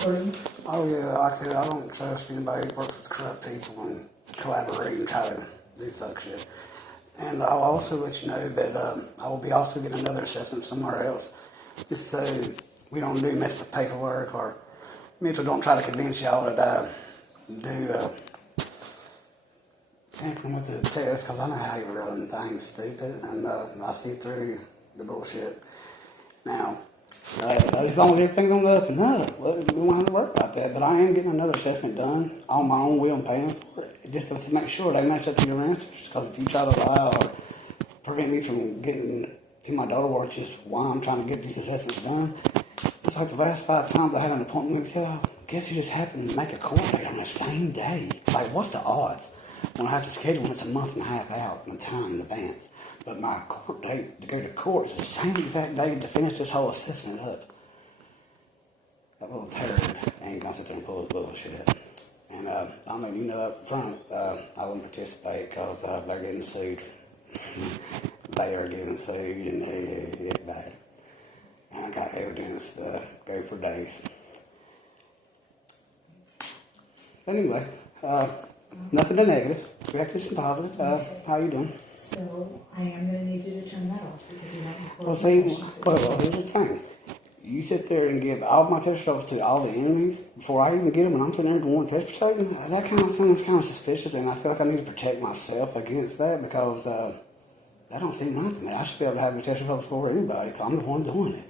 recording? Oh yeah, like I said, I don't trust anybody who works with corrupt people and collaborate and try to do fuck shit. And I'll also let you know that I will be also getting another assessment somewhere else, just so we don't do mess with paperwork, or Mitchell don't try to convince y'all to do tampering with the test, because I know how you run things stupid, and I see through the bullshit. Now, as long as everything's on the up and up, well, we won't have to worry about that. But I am getting another assessment done on my own will and paying for it, just to make sure they match up to your answers. Because if you try to lie or prevent me from getting to my daughter, which is why I'm trying to get these assessments done, it's like the last 5 times I had an appointment with y'all. Guess who just happened to make a court date on the same day? Like, what's the odds? When I have to schedule when it's a month and a half out in time in advance. But my court date to go to court is the same exact day to finish this whole assessment up. That little turd ain't gonna sit there and pull his bullshit. And I know you know up front, I wouldn't participate because they're getting sued. They are getting sued and it's bad. And I got evidence to go for days. But anyway, nothing to negative. Back to some positive. How you doing? So, I am going to need you to turn that off because you're not recording. Well, see, well, here's the thing. You sit there and give all my test results to all the enemies before I even get them, and I'm sitting there doing test protection. That kind of thing is kind of suspicious, and I feel like I need to protect myself against that because that don't seem right to me. I should be able to have the test results for anybody because I'm the one doing it.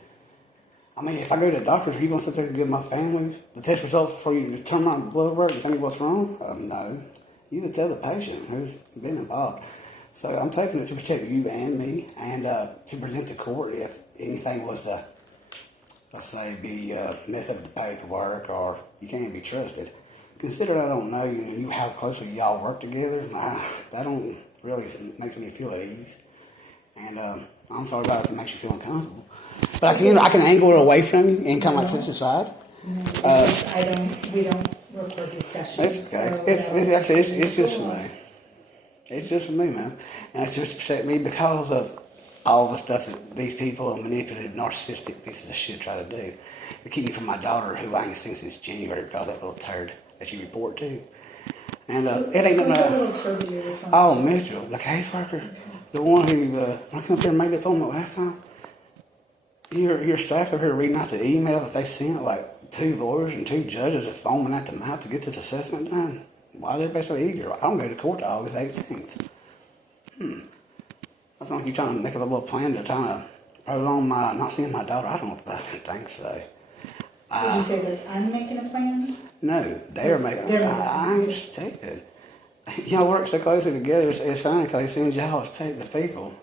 I mean, if I go to the doctors, are you going to sit there and give my family the test results before you determine my blood work and tell me what's wrong? No. You would tell the patient who's been involved. So I'm taking it to protect you and me, and to present to court if anything was to, let's say, be messed up with the paperwork or you can't be trusted. Considering I don't know you how closely y'all work together, that don't really makes me feel at ease. And I'm sorry about it if it makes you feel uncomfortable. But I can angle it away from you and come like such aside. No, we don't record these sessions. It's okay. So It's just for me. It's just for me, man. And it's just to protect me because of all the stuff that these people, manipulative, narcissistic pieces of shit try to do. They keep me from my daughter, who I ain't seen since January because of that little turd that you report to. And it ain't nothing. Oh, Mitchell, the caseworker, okay. The one who I came up here and made it phone last time. Your staff over here reading out the email that they sent, like 2 lawyers and 2 judges are foaming at the mouth to get this assessment done. Why is everybody so eager? I don't go to court till August 18th. That's like you trying to make up a little plan to try to prolong my not seeing my daughter. I don't think so. Did you say that I'm making a plan? No, they're making. I'm stupid. Y'all work so closely together. It's funny because he sends y'all as the people,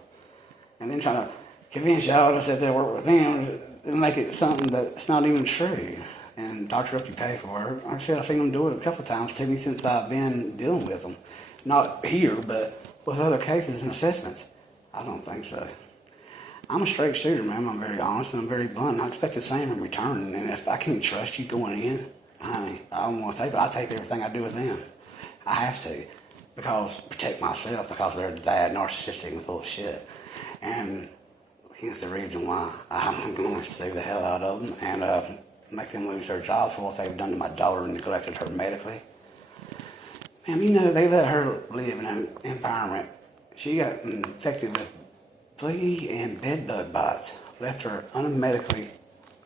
and then trying to convince y'all to sit there and work with them and make it something that's not even true. And doctor up your paperwork. Like I said, I've seen them do it a couple of times to me since I've been dealing with them. Not here, but with other cases and assessments. I don't think so. I'm a straight shooter, man. I'm very honest and I'm very blunt. And I expect the same in return. And if I can't trust you going in, honey, I don't want to tape it. I tape everything I do with them. I have to. Because protect myself, because they're that narcissistic and full of shit. And here's the reason why I'm going to sue the hell out of them and make them lose their jobs for what they've done to my daughter and neglected her medically. Man, you know, they let her live in an environment. She got infected with flea and bedbug bites. Left her unmedically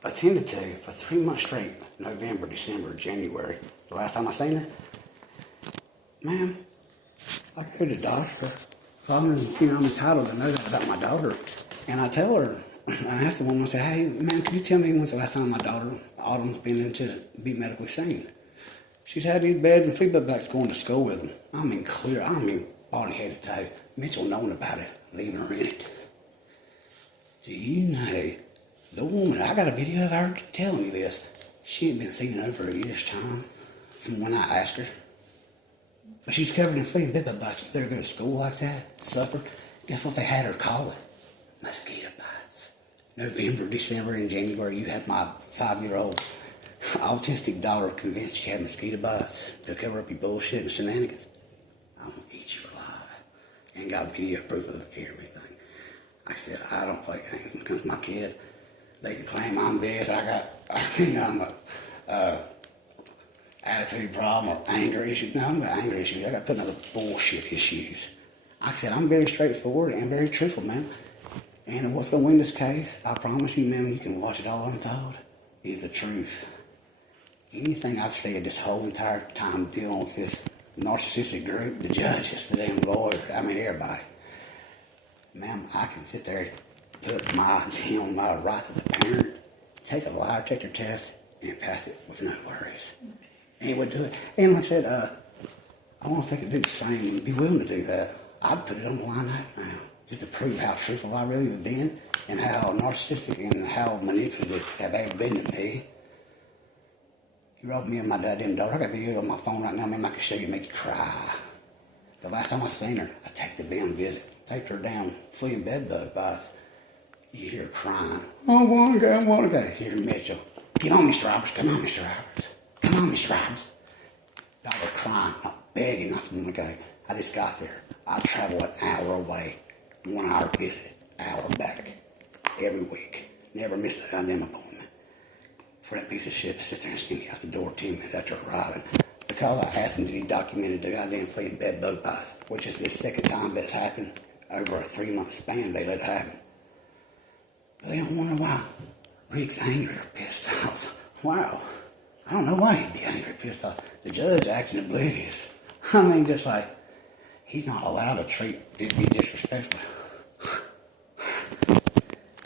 attended to for 3 months straight. November, December, January. The last time I seen her. Ma'am, I go to the doctor. So I'm entitled to know that about my daughter. And I tell her, I asked the woman, I said, hey, man, could you tell me when's the last time my daughter, Autumn's been in to be medically seen? She's had these beds and feedback backs going to school with them. I mean, body head to toe. Mitchell knowing about it, leaving her in it. Do you know, the woman, I got a video of her telling me this. She ain't been seen in over a year's time from when I asked her. But she's covered in flea and bedbug bites. You let her go to school like that, suffer. Guess what they had her call it? Mosquito bites. November, December, and January, you had my 5-year-old autistic daughter convinced she had mosquito bites to cover up your bullshit and shenanigans. I'm gonna eat you alive. And got video proof of everything. I said, I don't play games when it comes to my kid. They can claim I'm this, I'm attitude problem or anger issues. No, I'm got anger issues. I got put other bullshit issues. Like I said, I'm very straightforward and very truthful, man. And what's going to win this case, I promise you, man, you can watch it all untold, is the truth. Anything I've said this whole entire time dealing with this narcissistic group, the judges, the damn lawyer, I mean everybody, ma'am, I can sit there, put my rights as a parent, take a lie detector test, and pass it with no worries. And it would do it. And like I said, I want to think it'd do the same and be willing to do that. I'd put it on the line right now, just to prove how truthful I really have been and how narcissistic and how manipulative have they been to me. You robbed me and my goddamn daughter. I got video on my phone right now, man. I can show you, make you cry. The last time I seen her, I take the damn visit. Taped her down, flea and bed bug bites. You hear her crying. I want to go. Here, Mitchell. Get on me, Strivers. Come on, Mr. Roberts. Come on, Mr. Roberts. I was crying, not begging not to want to go. I just got there. I travel an hour away, 1 hour visit, hour back, every week. Never miss a goddamn appointment. For that piece of shit to sit there and see me out the door 10 minutes after arriving. Because I asked him to be documented the goddamn flea and bed bug bites, which is the second time that's happened over a 3-month span they let it happen. But they don't wonder why Rick's angry or pissed off. Wow. I don't know why he'd be angry or pissed off. The judge acting oblivious. I mean, just like, he's not allowed to be disrespectful.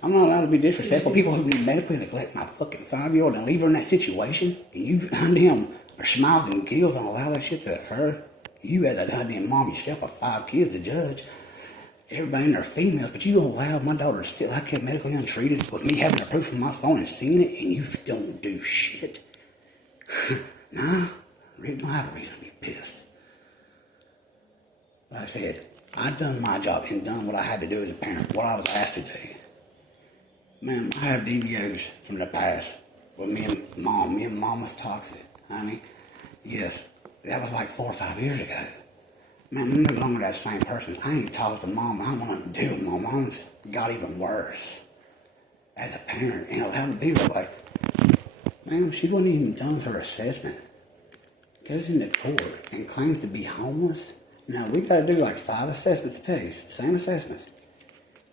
I'm not allowed to be disrespectful. People who medically neglect my fucking 5-year-old and leave her in that situation, and you goddamn are smiles and giggles and allow that shit to occur. You as a goddamn mom yourself of 5 kids, the judge, everybody in there females, but you don't allow my daughter to sit like that medically untreated with me having her proof on my phone and seeing it, and you don't do shit. Nah, Rick don't have a reason to be pissed. Like I said, I done my job and done what I had to do as a parent, what I was asked to do. Man, I have DVOs from the past with me and mom. Me and mom was toxic, honey. Yes, that was like 4 or 5 years ago. Man, I'm no longer that same person. I ain't talked to mom. I don't want nothing to do with mom. Mom's got even worse. As a parent, ain't allowed to be that way. Man, she wasn't even done with her assessment. Goes into court and claims to be homeless. Now, we got to do like 5 assessments apiece, same assessments.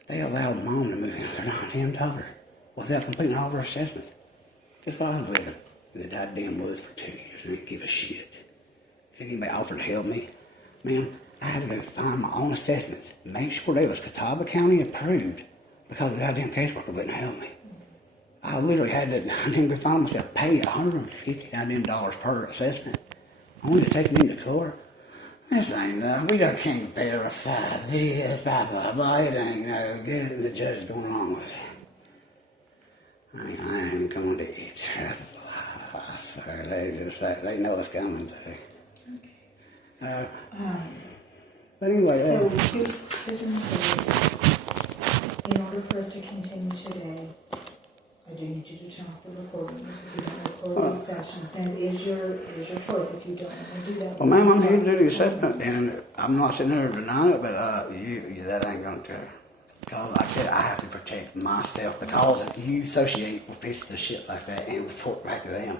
They allowed mom to move in with her goddamn daughter without completing all of her assessments. Guess what I was living? In the goddamn woods for 2 years and didn't give a shit. Think anybody offered to help me? Man, I had to go find my own assessments, make sure they was Catawba County approved because the goddamn caseworker wouldn't help me. I literally had to, I didn't go find myself pay $150 goddamn per assessment only to take them into court. This ain't enough. We just can't verify this, blah, blah, blah. It ain't no good. And the judge is going along with it. I mean, I ain't going to eat truth. I swear, they know it's coming to. Okay. But anyway. So here's what I'm saying. In order for us to continue today, I do need you to turn off the recording. You don't record these sessions, and it is your choice if you don't want to do that. Well, ma'am, I'm here to do the assessment, and I'm not sitting there denying it, but that ain't going to. Because, like I said, I have to protect myself because if you associate with pieces of shit like that and report back to them,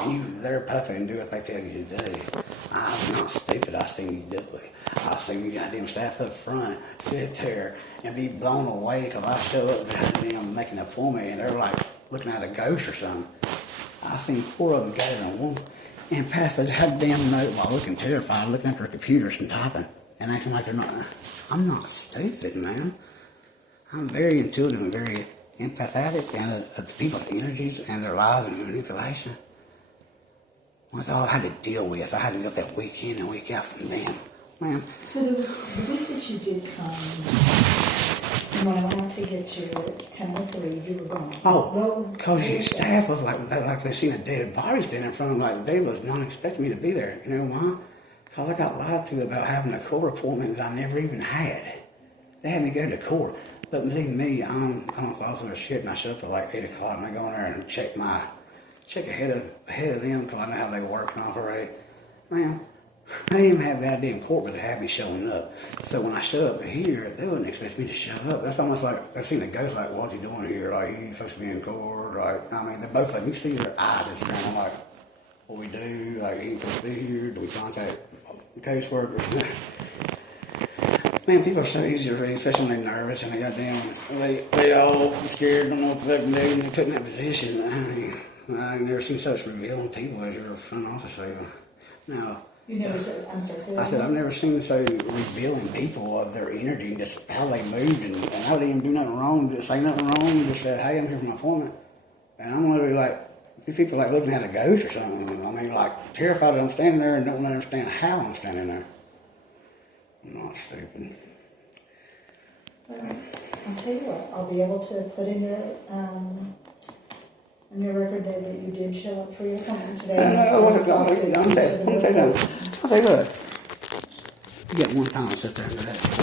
and they're perfect and do what they tell you to do. I'm not stupid. I seen you do it. I seen you goddamn staff up front sit there and be blown away because I show up goddamn making a appointment and they're like looking at a ghost or something. I seen 4 of them gather on one and pass a goddamn note while looking terrified, looking at their computers and typing and acting like they're not. I'm not stupid, man. I'm very intuitive and very empathetic and to people's energies and their lives and manipulation. That's all I had to deal with. I had to deal with that week in and week out from them. Man. So there was the week that you did come, and when I went out to get you at 10:03, you were gone. Oh, because your staff was like they seen a dead body standing in front of them, like they was not expecting me to be there. You know why? Because I got lied to about having a court appointment that I never even had. They had me go to court. But me, I'm a follow their shit, and I show up at like 8 o'clock, and I go in there and check ahead of them because I know how they work and operate. Man, I didn't even have that damn court, but they had me showing up. So when I show up here, they wouldn't expect me to show up. That's almost like I've seen a ghost. Like, what's he doing here? Like, he's supposed to be in court. Like, I mean, they both like me see their eyes just staring. I'm like, what we do, like, he supposed to be here, do we contact the caseworker? Man, people are so easy to read, especially when they're nervous and they all scared, don't know what to do, and they put in that position. I've never seen such revealing people as your front office table. Now, You never said, I'm sorry, say that I said, again? I've never seen so revealing people of their energy and just how they move, and I wouldn't even do nothing wrong, just say nothing wrong, just said, hey, I'm here for my appointment. And I'm literally like, these people like looking at a ghost or something. I mean, like, terrified that I'm standing there and don't understand how I'm standing there. I'm not stupid. Well, I'll tell you what, I'll be able to put in your record that you did show up for your appointment today. I'll tell you what. You got one time to sit there and do that.